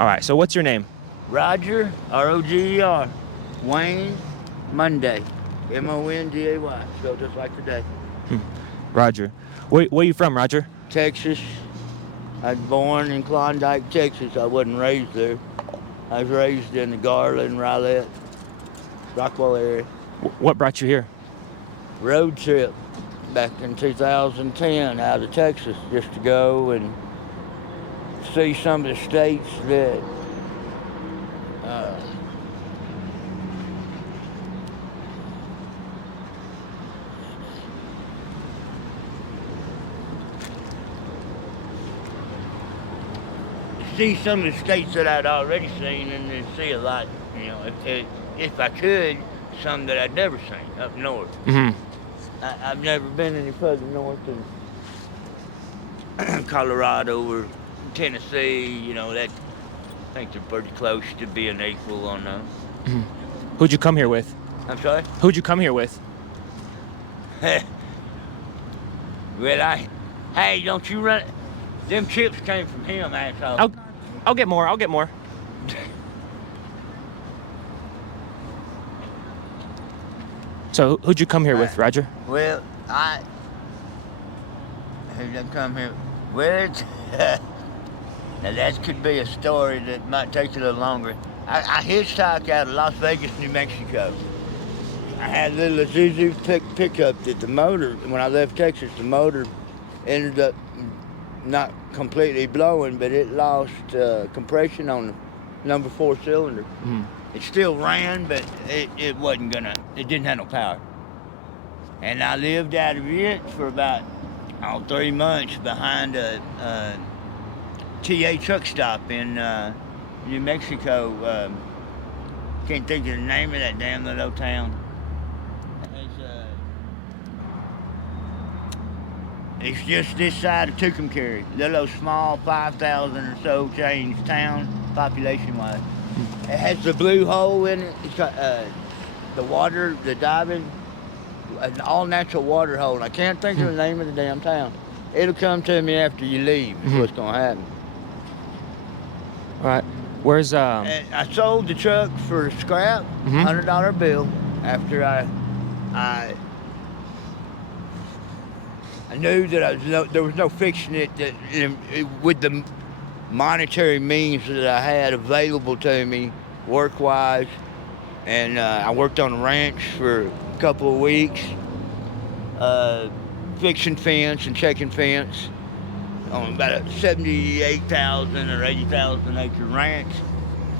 All right, so what's your name? Roger, R-O-G-E-R. Wayne Monday, M-O-N-D-A-Y. So just like today. Roger. Where are you from, Roger? Texas. I was born in Klondike, Texas. I wasn't raised there. I was raised in the Garland, Rowlett, Rockwell area. What brought you here? Road trip back in 2010 out of Texas just to go and see some of the states that see some of the states that I'd already seen and then see a lot, you know, if I could, some that I'd never seen up north. Mm-hmm. I've never been any further north than Colorado or Tennessee, you know, that I think they're pretty close to being equal on those. Mm-hmm. Who'd you come here with? I'm sorry? Who'd you come here with? Well, hey, don't you run, them chips came from him, asshole. I'll get more. I'll get more. So who'd you come here with, Roger? Well, who'd I come here? Well, now that could be a story that might take a little longer. I hitchhiked out of Las Vegas, New Mexico. I had a little Isuzu pickup that the motor, when I left Texas, the motor ended up not completely blowing, but it lost compression on the number 4 cylinder. Mm-hmm. It still ran, but it wasn't it didn't have no power. And I lived out of it for about 3 months behind a TA truck stop in New Mexico. Can't think of the name of that damn little town. It's just this side of Tucumcari, little small 5,000 or so change town, population-wise. It has the blue hole in it. It's got the water, the diving, an all-natural water hole. And I can't think of the name of the damn town. It'll come to me after you leave. Is what's gonna happen. All right. Where's And I sold the truck for scrap, $100 bill. After I knew that there was no fixing it with the monetary means that I had available to me, work-wise, and I worked on a ranch for a couple of weeks, fixing fence and checking fence on about a 78,000 or 80,000 acre ranch.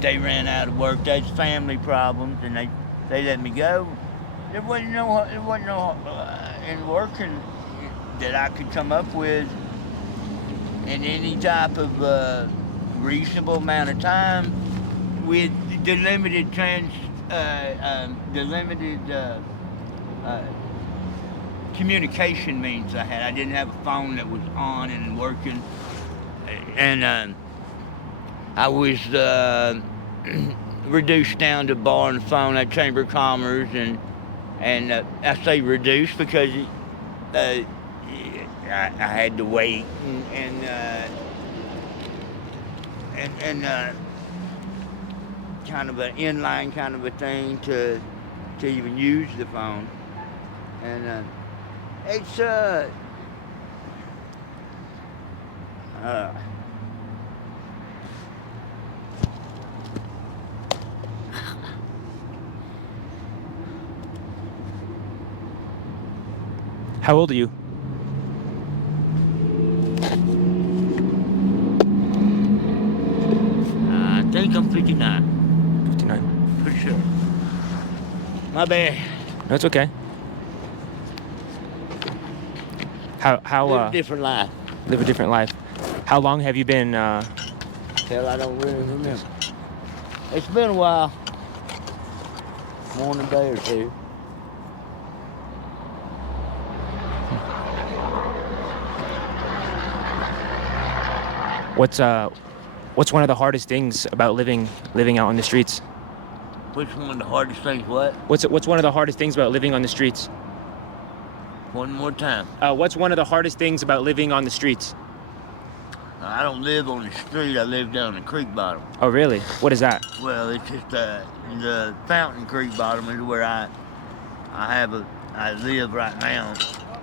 They ran out of work. They had family problems, and they let me go. There wasn't no in working that I could come up with in any type of reasonable amount of time with the limited communication means I had. I didn't have a phone that was on and working, and I was reduced down to borrowing the phone at Chamber of Commerce, and I say reduced because I had to wait and kind of an inline kind of a thing to even use the phone, and it's How old are you? I think I'm 59. 59. Pretty sure. My bad. No, it's okay. How Live a different life. live a different life. How long have you been Hell, I don't really remember. It's been a while. More than a day or two. what's one of the hardest things about living out on the streets? Which one of the hardest things? What? What's one of the hardest things about living on the streets? One more time. What's one of the hardest things about living on the streets? I don't live on the street. I live down the creek bottom. Oh, really? What is that? Well, it's just the Fountain Creek bottom is where I live right now,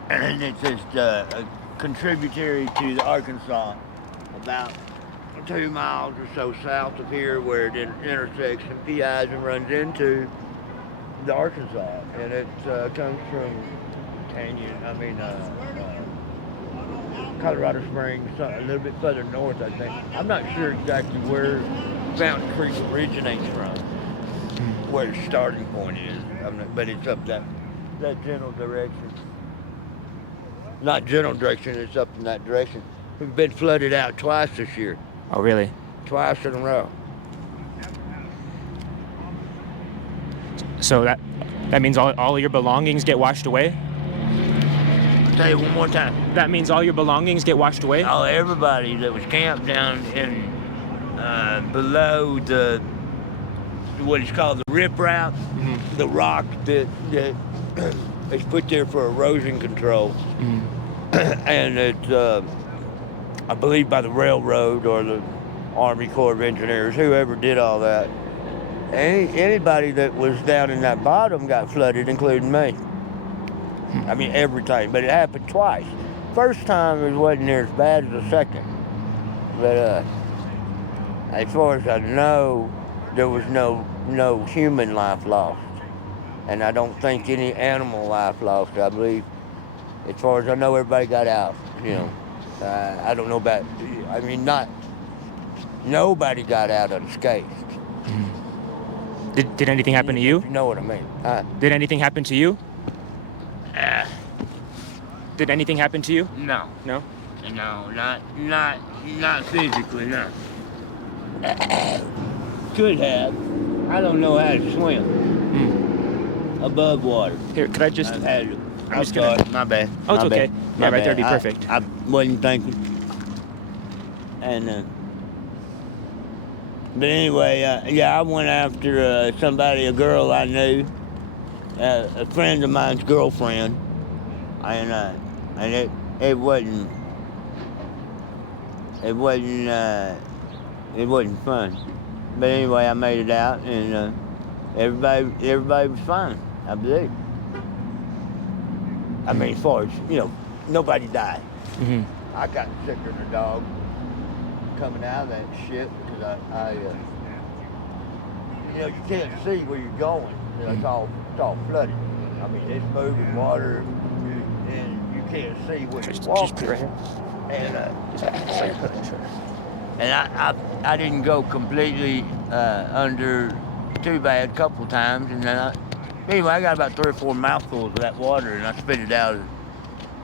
and it's just a contributary to the Arkansas, about 2 miles or so south of here, where it intersects and PIs and runs into the Arkansas, and it comes from Colorado Springs, a little bit further north, I think. I'm not sure exactly where Fountain Creek originates from, where its starting point is, but it's up that general direction. Not general direction, it's up in that direction. We've been flooded out twice this year. Oh, really? Twice in a row. So that means all your belongings get washed away? Say it one more time. That means all your belongings get washed away? Oh, everybody that was camped down in below the what is called the riprap, the rock that is put there for erosion control, and it's I believe by the railroad or the Army Corps of Engineers, whoever did all that. Anybody that was down in that bottom got flooded, including me. I mean, everything, but it happened twice. First time it wasn't near as bad as the second, but as far as I know, there was no human life lost, and I don't think any animal life lost. I believe, as far as I know, everybody got out. You know, I don't know about. I mean, nobody got out unscathed. Did anything happen to you? You know what I mean? Did anything happen to you? Did anything happen to you? No. No? No, not physically, no. Could have. I don't know how to swim above water. Here, could I just... I've had it. I'm just gonna... My bad. Oh, it's My okay. bad. Yeah, My right there'd be bad. perfect. I wasn't thinking. And, but anyway, I went after somebody, a girl I knew, a friend of mine's girlfriend, and it wasn't fun. But anyway, I made it out, and everybody was fine, I believe. I mean, as far as, nobody died. Mm-hmm. I got sicker than a dog coming out of that shit because you can't see where you're going. It's all flooded. I mean, it's moving water, and you can't see where you're walking. Just put it right here. And I didn't go completely under too bad a couple times, and then anyway, I got about 3 or 4 mouthfuls of that water, and I spit it out,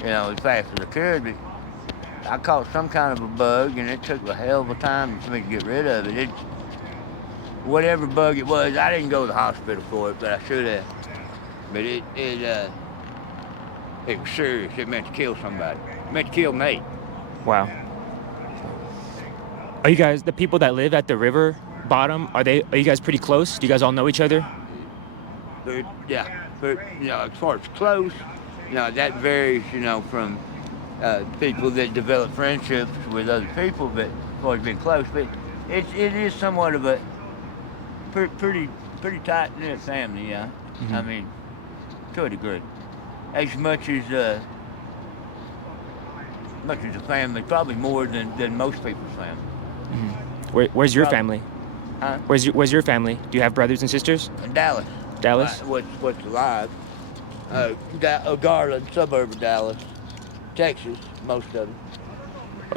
as fast as I could. But I caught some kind of a bug, and it took a hell of a time for me to get rid of it. Whatever bug it was, I didn't go to the hospital for it, but I should have. But it was serious. It meant to kill somebody. It meant to kill me. Wow. Are you guys, the people that live at the river bottom, are you guys pretty close? Do you guys all know each other? Yeah. But, as far as close, that varies, from people that develop friendships with other people, but as far as being close. But it is somewhat of a pretty tight-knit family, yeah. Mm-hmm. I mean, to a degree. As much as a family, probably more than most people's family. Mm-hmm. Where's your family? Huh? Where's your family? Do you have brothers and sisters? Dallas. Dallas? What's alive? Garland, suburb of Dallas, Texas, most of them.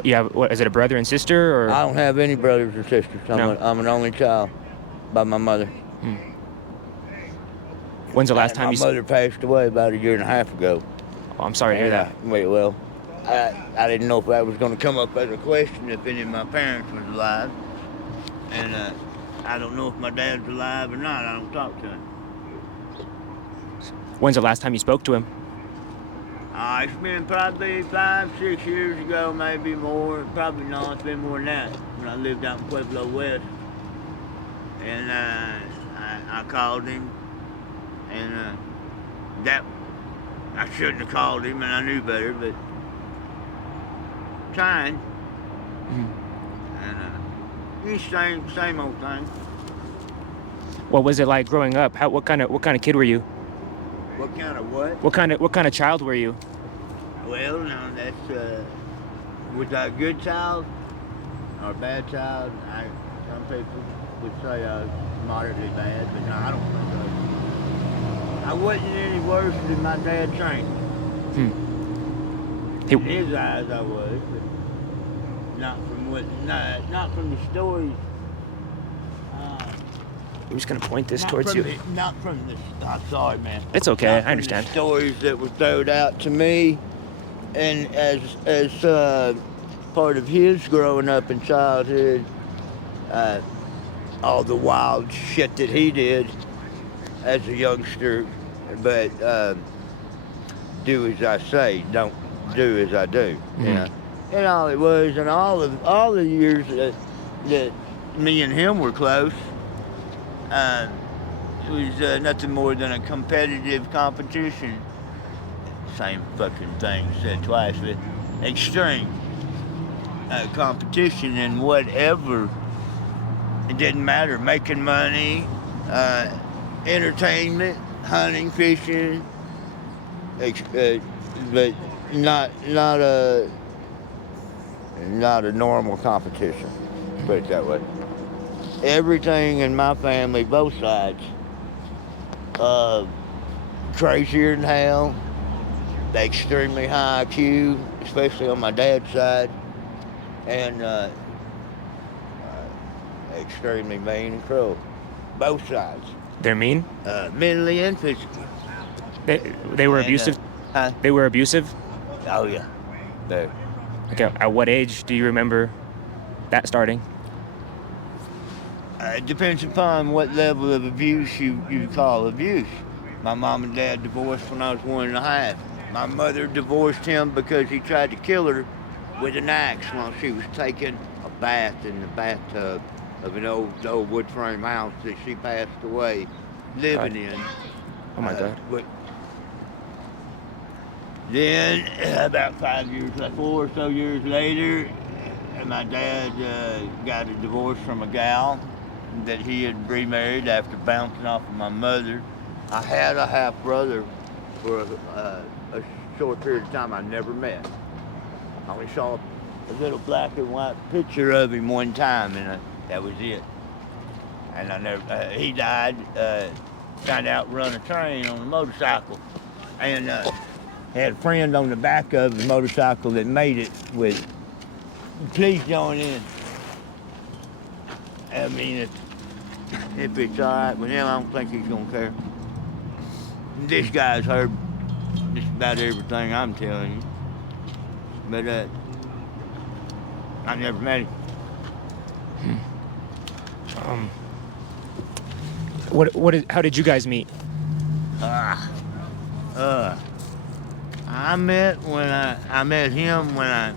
You have, what, is it a brother and sister, or? I don't have any brothers or sisters. I'm an only child by my mother. When's the last time my mother passed away about 1.5 years ago. Oh, I'm sorry to hear that. Well, I didn't know if that was going to come up as a question if any of my parents was alive. And I don't know if my dad's alive or not. I don't talk to him. When's the last time you spoke to him? It's been probably 5-6 years ago, maybe more. Probably not. It's been more than that. When I lived out in Pueblo West. And I called him. And that I shouldn't have called him, and I knew better, but trying. And same old thing. What was it like growing up? What kind of kid were you? What kind of what? What kind of child were you? Well, now that's was I a good child or a bad child? Some people would say I was moderately bad, but no, I don't think I wasn't any worse than my dad trained me. In his eyes, I was, but not from the stories. I'm just gonna point this towards you. Not from the. I'm sorry, man. It's okay. Not I from understand. The stories that were thrown out to me, and as part of his growing up in childhood, all the wild shit that he did as a youngster, but do as I say, don't do as I do. You know? And all it was, and all the years that me and him were close, it was nothing more than a competitive competition. Same fucking thing said twice, but extreme competition in whatever. It didn't matter, making money, entertainment, hunting, fishing, but not a normal competition. Put it that way. Everything in my family, both sides, crazier than hell. Extremely high IQ, especially on my dad's side, and extremely mean and cruel. Both sides. They're mean? Mentally and physically. They were abusive? Huh? They were abusive? Oh, yeah. They. Okay, at what age do you remember that starting? It depends upon what level of abuse you call abuse. My mom and dad divorced when I was 1.5. My mother divorced him because he tried to kill her with an axe while she was taking a bath in the bathtub of an old wood frame house that she passed away living in. Oh my God. But then, about 4 or so years later, my dad got a divorce from a gal that he had remarried after bouncing off of my mother. I had a half brother for a short period of time I never met. I only saw a little black and white picture of him one time, and that was it. And I never. He died trying to outrun a train on a motorcycle, and had a friend on the back of the motorcycle that made it with, "Please join in." I mean, if it's all right with him, I don't think he's gonna care. This guy's heard just about everything I'm telling you, but I never met him. How did you guys meet? I met him when I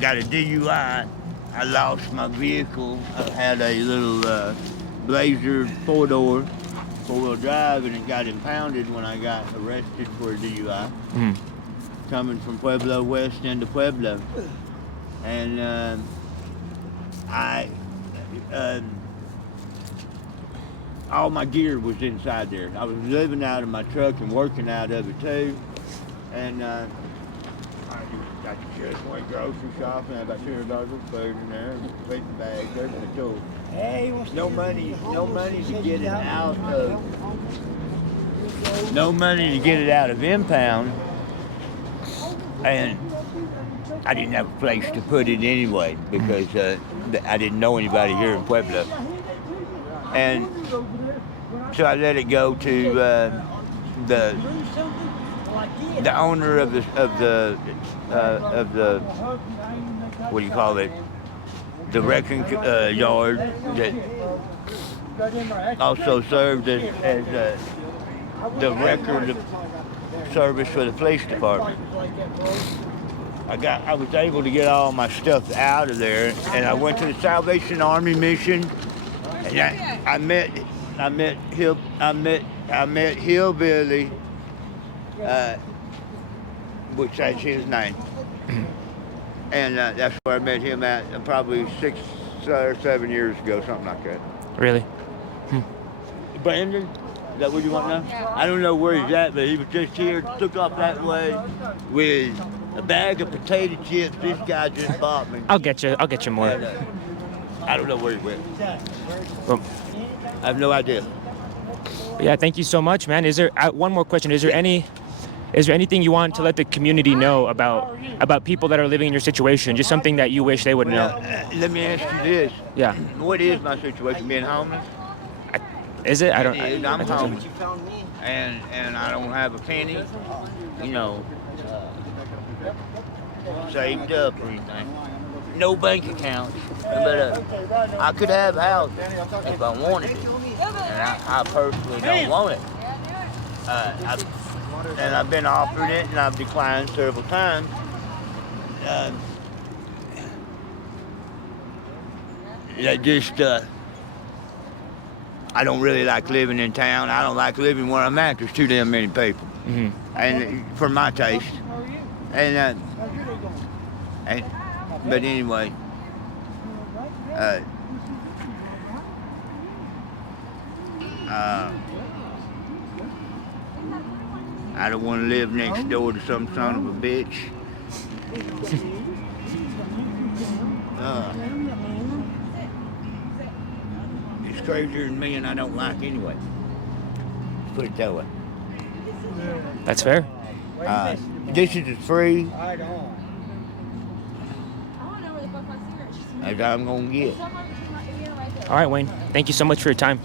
got a DUI. I lost my vehicle. I had a little Blazer 4-wheel drive, and it got impounded when I got arrested for a DUI. Coming from Pueblo West into Pueblo, and all my gear was inside there. I was living out of my truck and working out of it too, and I just went grocery shopping. I had about $200 of food in there, sleeping bags, everything. So no money to get it out of impound, and I didn't have a place to put it anyway because I didn't know anybody here in Pueblo, and so I let it go to the owner of the what do you call it? The wrecking yard that also served as the record service for the police department. I was able to get all my stuff out of there, and I went to the Salvation Army mission, and I met Hillbilly, which that's his name. And that's where I met him at probably 6 or 7 years ago, something like that. Really? Brandon? Is that what you want to know? I don't know where he's at, but he was just here, took off that way with a bag of potato chips this guy just bought me. I'll get you more. And, I don't know where he went. Well, I have no idea. yeah, thank you so much, man. Is there one more question? Is there anything you want to let the community know about people that are living in your situation? Just something that you wish they would know. Let me ask you this. Yeah. What is my situation, being homeless? Is it? I don't. It is. I I'm think so. homeless. And I don't have a penny, saved up or anything. No bank accounts. But I could have a house if I wanted it. And I personally don't want it. I've been offered it and I've declined several times. I don't really like living in town. I don't like living where I'm at. There's too damn many people. Mm-hmm. And for my taste. But anyway, I don't want to live next door to some son of a bitch. It's crazier than me, and I don't like anyway. Put it that way. That's fair. This is as free as I'm gonna get. All right, Wayne. Thank you so much for your time.